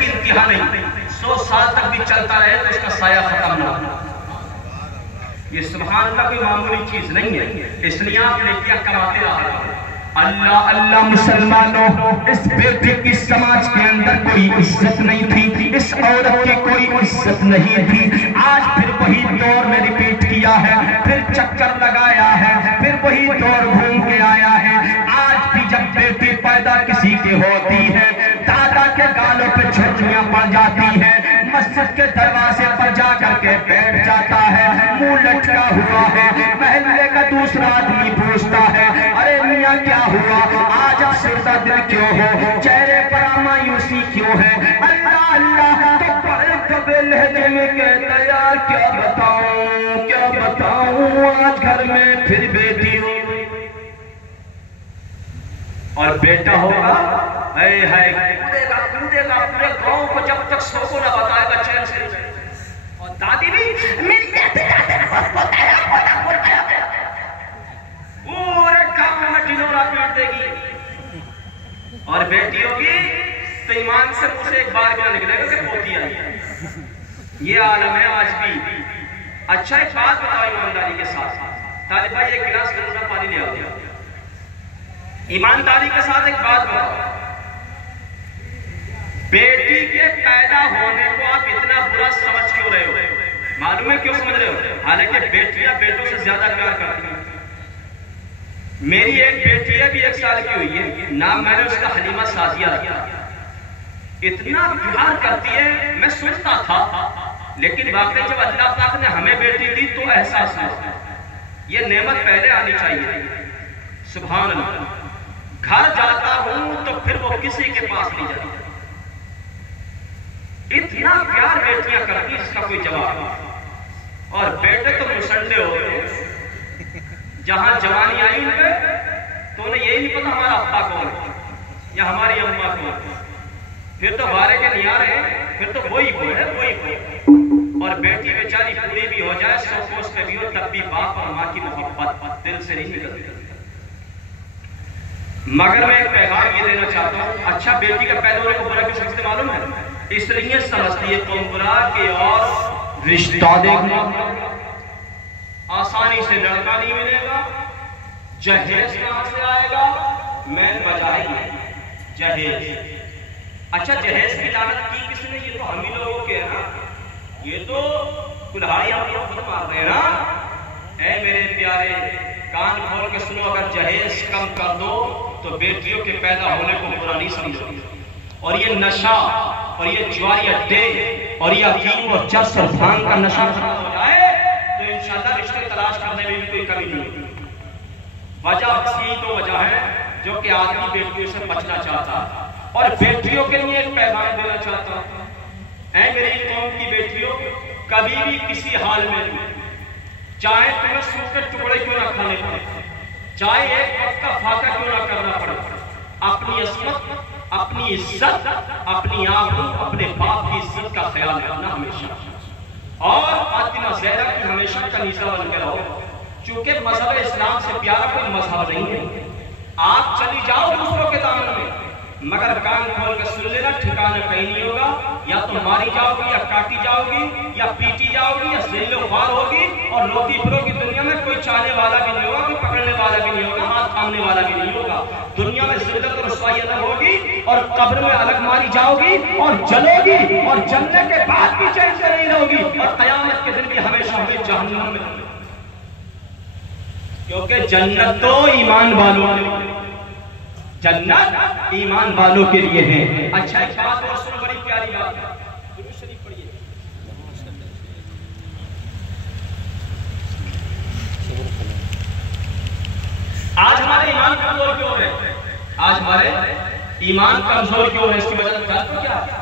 کی انتہا نہیں، 100 سال تک بھی چلتا رہے تو اس کا سایہ ختم نہ ہو۔ یہ سبحان اللہ کوئی معمولی چیز نہیں ہے، اس لیے آپ نیکیاں کماتے رہے۔ اللہ اللہ مسلمانوں، اس بیٹے کی سماج کے اندر کوئی عزت نہیں تھی، اس عورت کی کوئی عزت نہیں تھی، آج پھر وہی دور میں ریپیٹ کیا ہے، پھر چکر لگایا ہے، پھر وہی دور گھوم کے آیا ہے۔ آج بھی جب بیٹی پیدا کسی کے ہوتی ہے، دادا کے گالوں پہ چھٹیاں پڑ جاتی ہیں، مسجد کے دروازے پر جا کر کے بیٹھ جاتا ہے، منہ لٹکا ہوا ہے، محلے کا دوسرا آدمی پوچھتا ہے ارے میاں کیا ہوا، آج افسردہ دل کیوں ہو، چہرے پر مایوسی کیوں ہے؟ اللہ اللہ تو بڑے دبے لہجے میں کہتا یار کیا بتاؤں آج گھر میں پھر بیٹی ہو اور بیٹا ہوگا، اے ہے کودے گا پورے گاؤں کو، جب تک سو کو نہ بتائے گا چین سے۔ اور دادی بھی میری بیٹی پورے گاؤں میں ڈھنڈورا پیٹ دے گی، اور بیٹی ہوگی تو ایمان سے منہ سے ایک بار بھی نہ نکلے گا کہ پوتی آئی ہے۔ یہ عالم ہے آج بھی۔ اچھا ایک بات بتاؤ ایمانداری کے ساتھ، طالب بھائی ایک گلاس گرم پانی لے آؤ۔ ایمانداری کے ساتھ ایک بات بتاؤ، بیٹی کے پیدا ہونے کو آپ اتنا برا سمجھ کیوں رہے ہو؟ معلوم ہے کیوں سمجھ رہے ہو؟ حالانکہ بیٹیاں بیٹوں سے زیادہ پیار کرتی ہیں۔ میری ایک بیٹی ہے بھی 1 سال کی ہوئی ہے، نام میں نے اس کا حلیمہ سعدیہ رکھا، اتنا پیار کرتی ہے میں سوچتا تھا، لیکن واقعی جب اللہ پاک نے ہمیں بیٹی دی تو احساس ہوا یہ نعمت پہلے آنی چاہیے۔ سبحان اللہ، گھر جاتا ہوں تو پھر وہ کسی کے پاس نہیں جاتی، اتنا پیار بیٹیاں کرتی اس کا کوئی جواب نہیں۔ اور بیٹے تو مسنڈے ہوتے ہیں، جہاں جوانی آئی ان پہ تو انہیں یہی نہیں پتا ہمارا ابا کون ہے یا ہماری اماں کون ہے، پھر تو بارے کے نیارے ہیں، پھر تو وہی کوئی ہے وہی کوئی۔ اور بیٹی بیچاری پوری بھی ہو جائے 100 کوس پہ بھی ہو تب بھی باپ اور ماں کی محبت دل سے نہیں نکلتی۔ مگر میں ایک پیغام یہ دینا چاہتا ہوں، اچھا بیٹی کا پیدا ہونے کو برا کیوں سمجھتے معلوم ہے؟ اس لیے سمجھتی ہے قوم برا کہ اور رشتہ دیکھنا آسانی سے لڑکا نہیں ملے گا، جہیز کہاں سے آئے گا؟ میں بجائیے جہیز۔ اچھا جہیز کی لعنت کی کس نے؟ یہ تو ہم ہی لوگوں کے ہیں نا، یہ تو کلہاڑی ہم لوگ خود مار رہے ہیں نا۔ اے میرے پیارے کان کھول کے سنو، اگر جہیز کم کر دو تو بیٹیوں کے پیدا ہونے کو برا نہیں سمجھو۔ اور یہ نشہ اور یہ جواری اڈے اور یہ افیون اور چرس اور بھانگ کا نشہ ختم ہو جائے تو انشاءاللہ رشتے تلاش کرنے میں بھی کوئی کمی نہیں ہوگی۔ وجہ اسی تو وجہ ہے جو کہ آدمی بیٹیوں سے بچنا چاہتا ہے۔ اور بیٹیوں کے لیے ایک پیغام دینا چاہتا ہوں، اے میری قوم کی بیٹیوں، کبھی بھی کسی حال میں چاہے تمہیں سوکھ کے ٹکڑے کیوں نہ کھانے پڑے، چاہے ایک وقت کا فاقہ کیوں نہ کرنا پڑے، اپنی عصمت، اپنی عزت، اپنی آبرو، اپنے باپ کی عزت کا خیال رکھنا ہمیشہ، اور فاطمہ زہرا کی ہمیشہ کنیزہ بن کے رہو، چونکہ مذہب اسلام سے پیارا کوئی مذہب نہیں ہے۔ آپ چلی جاؤ دوسروں کے دامن میں، مگر کان کھول کے سن لینا ٹھکانا کہیں نہیں ہوگا، یا تو ماری جاؤ گی یا کاٹی جاؤ گی یا پیٹی جاؤ گی یا ذل و خوار ہوگی، اور لوگی پھروں کی دنیا میں کوئی چاہنے والا بھی نہیں ہوگا، کوئی پکڑنے والا بھی نہیں ہوگا، ہاتھ تھامنے والا بھی نہیں ہوگا۔ دنیا میں ذلت اور رسوائی الگ ہوگی اور قبر میں الگ ماری جاؤ گی اور جلو گی، اور جلنے کے بعد بھی چین سے نہیں رہو گی، اور قیامت کے دن بھی ہمیشہ ہمیں جہنم میں، کیونکہ جنت تو ایمان والوں کے لیے، جنت ایمان والوں کے لیے ہے۔ اچھا ایک بات اور سنو، بڑی پیاری بات ہے، درود شریف پڑھیے۔ آج ہمارے ایمان کمزور کیوں ہے؟ آج ہمارے ایمان کمزور کیوں ہے؟ اس کی وجہ کیا ہے؟